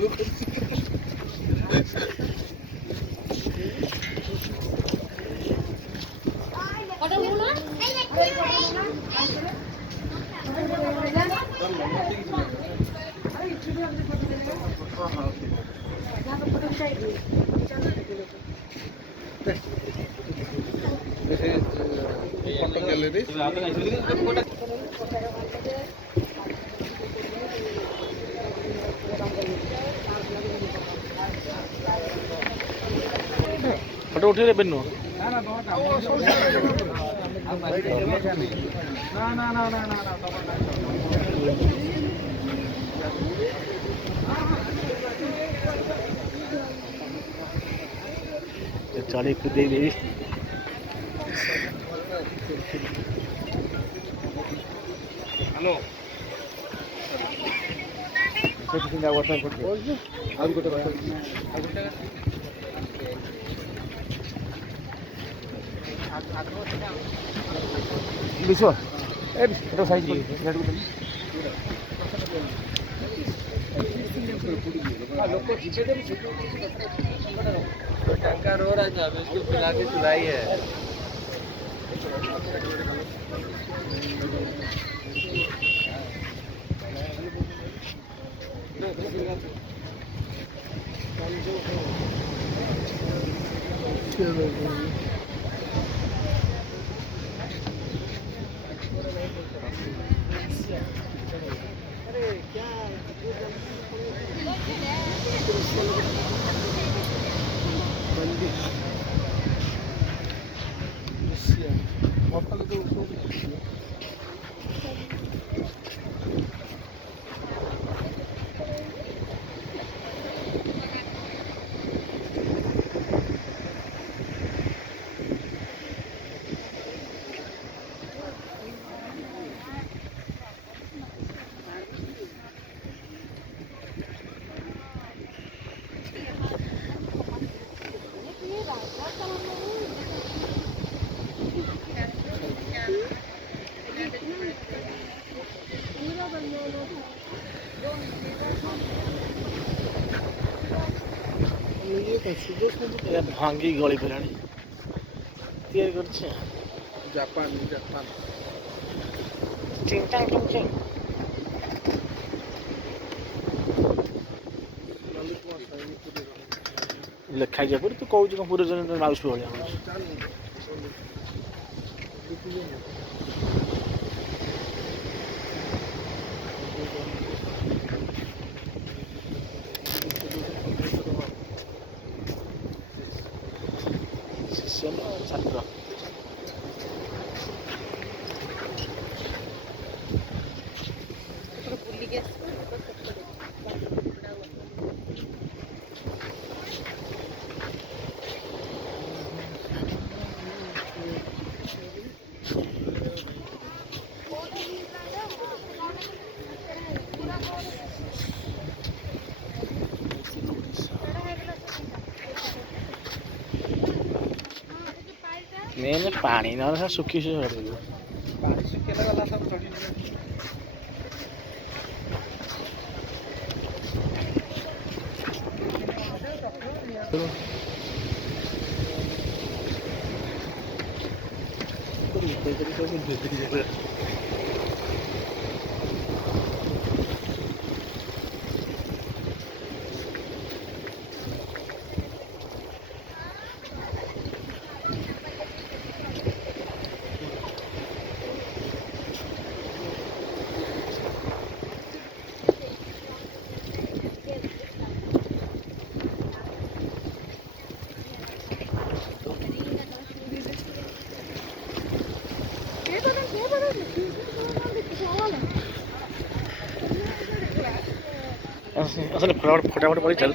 Photo gallery photo ଉଠେଇଲେ ଏବେ ନୁହଁ। चढ़े कूदे भी हेलो विश्व एटा साइज लोग टंका रो रहा था इसको पिला के चुराई है। अरे क्या भांगी गली पड़ानी तैयारी करछे जापान जापान चिंता करछे लेखा जा पर तू कहू छ पूरे जन माउस भलिया छात्र मेन पानी ना सुखी से पानी सुखे लगा सब थोड़ी असल फटाफट पड़ी चल